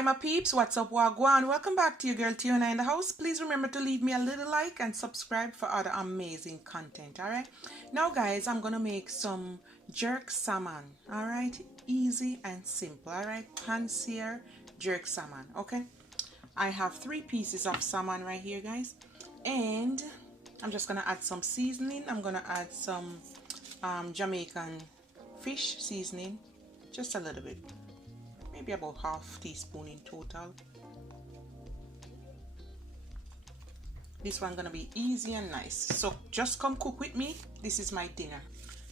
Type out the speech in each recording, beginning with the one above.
Hi my peeps, what's up, wagwan? Welcome back to your girl Tiona in the house. Please remember to leave me a little like and subscribe for other amazing content. Alright, now guys, I'm gonna make some jerk salmon. Alright, easy and simple. Alright, pan-sear jerk salmon. Okay, I have 3 pieces of salmon right here, guys, and I'm just gonna add some seasoning. I'm gonna add some Jamaican fish seasoning, just a little bit, maybe about ½ teaspoon in total. This one gonna be easy and nice, so just come cook with me. This is my dinner.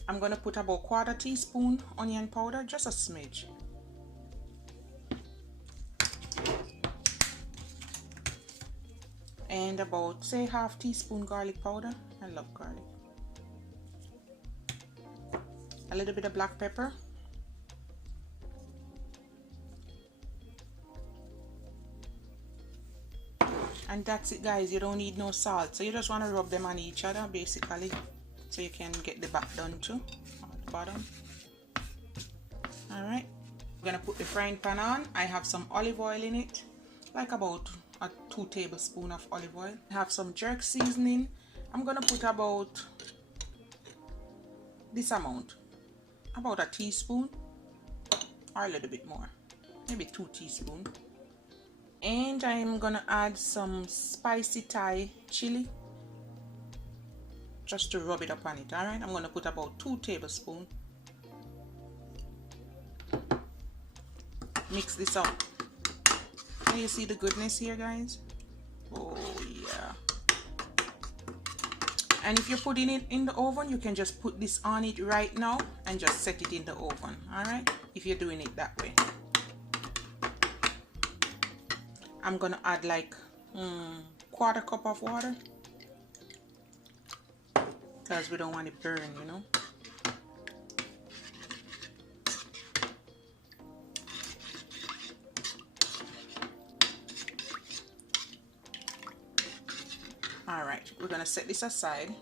I'm gonna put about ¼ teaspoon onion powder, just a smidge, and about say ½ teaspoon garlic powder. I love garlic. A little bit of black pepper, and that's it, guys. You don't need no salt, so you just want to rub them on each other basically, so you can get the back done too at the bottom. All right, I'm gonna put the frying pan on. I have some olive oil in it, like about 2 tablespoons of olive oil. I have some jerk seasoning. I'm gonna put about this amount, about 1 teaspoon, or a little bit more, maybe 2 teaspoons. And I'm gonna add some spicy Thai chili, just to rub it up on it. All right, I'm gonna put about 2 tablespoons. Mix this up. Can you see the goodness here, guys? Oh yeah. And if you're putting it in the oven, you can just put this on it right now and just set it in the oven. All right, if you're doing it that way. I'm gonna add like ¼ cup of water, because we don't want it burn, you know. All right, we're gonna set this aside,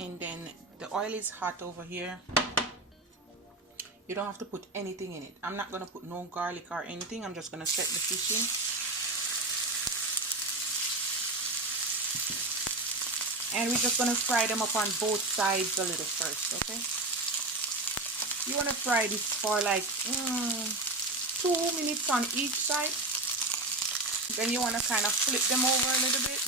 and then the oil is hot over here. You don't have to put anything in it. I'm not gonna put no garlic or anything. I'm just gonna set the fish in, and we're just gonna fry them up on both sides a little first. Okay, you want to fry this for like 2 minutes on each side. Then you want to kind of flip them over a little bit.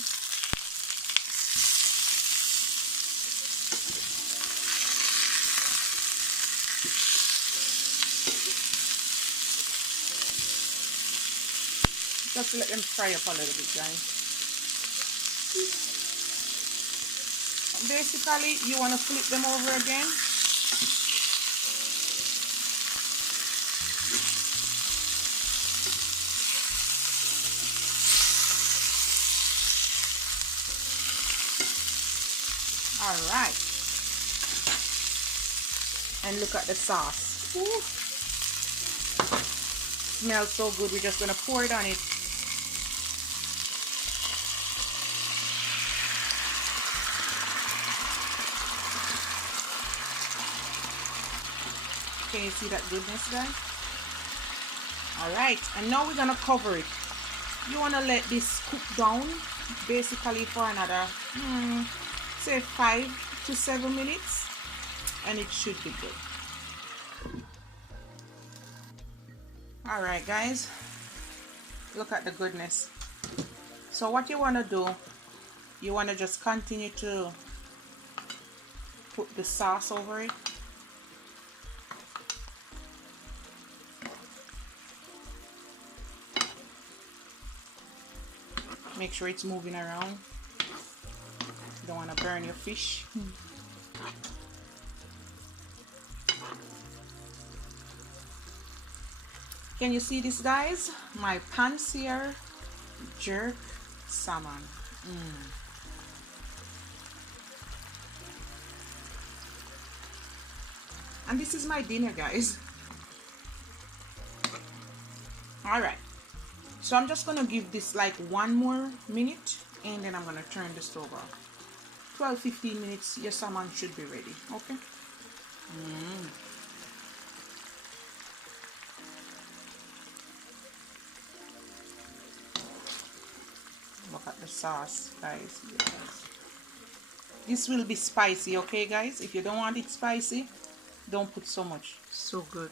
Just let them fry up a little bit, guys. Basically, you want to flip them over again. All right, and look at the sauce. Ooh. Smells so good. We're just gonna pour it on it. Can you see that goodness, guys? All right, and now we're gonna cover it. You want to let this cook down basically for another say 5 to 7 minutes, and it should be good. All right, guys, look at the goodness. So what you want to do, you want to just continue to put the sauce over it. Make sure it's moving around. You don't want to burn your fish. Can you see this, guys? My pan-sear jerk salmon. And this is my dinner, guys. All right, so I'm just gonna give this like 1 more minute, and then I'm gonna turn the stove off. 12-15 minutes, your salmon should be ready. Okay. Look at the sauce, guys. Yes. This will be spicy, okay, guys? If you don't want it spicy, don't put so much. So good.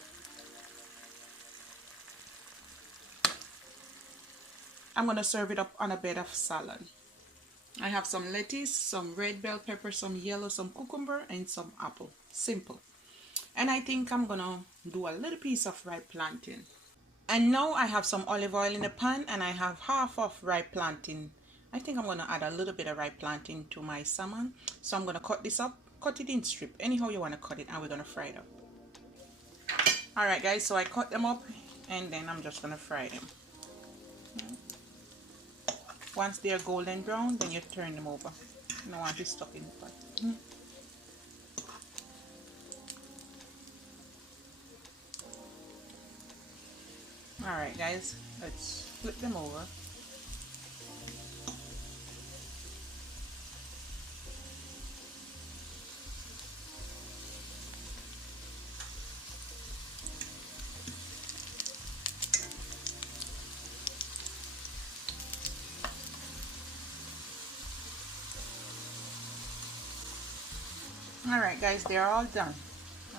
I'm going to serve it up on a bed of salad. I have some lettuce, some red bell pepper, some yellow, some cucumber, and some apple. Simple. And I think I'm going to do a little piece of ripe plantain. And now I have some olive oil in the pan, and I have half of ripe plantain. I think I'm going to add a little bit of ripe plantain to my salmon. So I'm going to cut this up, cut it in strip, anyhow you want to cut it, and we're going to fry it up. Alright guys, so I cut them up, and then I'm just going to fry them. Once they're golden brown, then you turn them over. You don't want it stuck in the pot. Alright guys, let's flip them over. Alright guys, they're all done.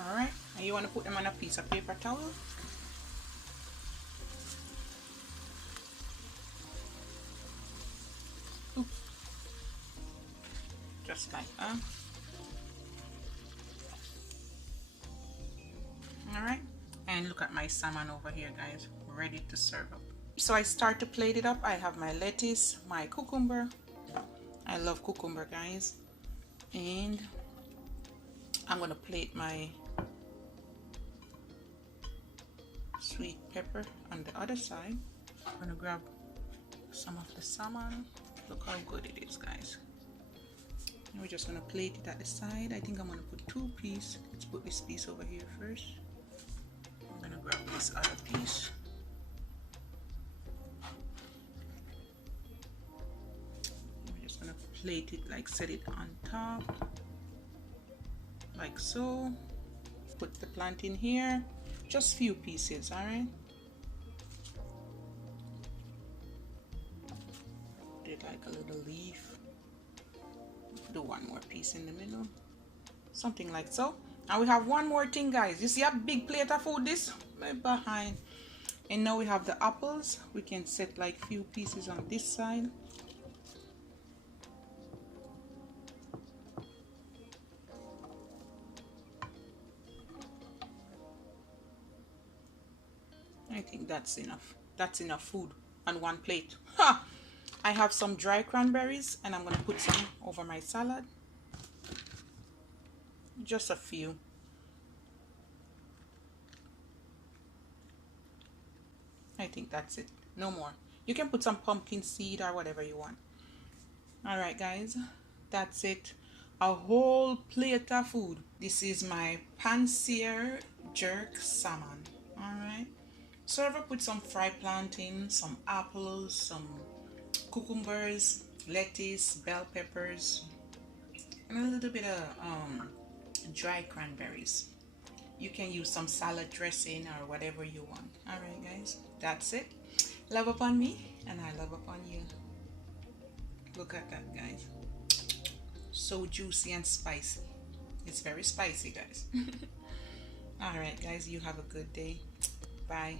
Alright, and you want to put them on a piece of paper towel. Oops. Just like that. Alright, and look at my salmon over here guys, ready to serve up. So I start to plate it up. I have my lettuce, my cucumber. I love cucumber guys. And I'm going to plate my sweet pepper on the other side. I'm going to grab some of the salmon. Look how good it is guys. And we're just going to plate it at the side. I think I'm going to put 2 pieces. Let's put this piece over here first. I'm going to grab this other piece. We're just going to plate it, like set it on top. Like so. Put the plantain here, just few pieces. All right, did like a little leaf. Do one more piece in the middle, something like so. And we have one more thing guys. You see a big plate of food this behind, and now we have the apples. We can set like few pieces on this side. I think that's enough. That's enough food on one plate. Ha! I have some dry cranberries, and I'm going to put some over my salad. Just a few. I think that's it. No more. You can put some pumpkin seed or whatever you want. Alright guys, that's it. A whole plate of food. This is my pan-seared jerk salmon. Alright. Serve up with some fried plantain, some apples, some cucumbers, lettuce, bell peppers, and a little bit of dry cranberries. You can use some salad dressing or whatever you want. Alright guys, that's it. Love upon me, and I love upon you. Look at that guys. So juicy and spicy. It's very spicy guys. Alright guys, you have a good day. Bye.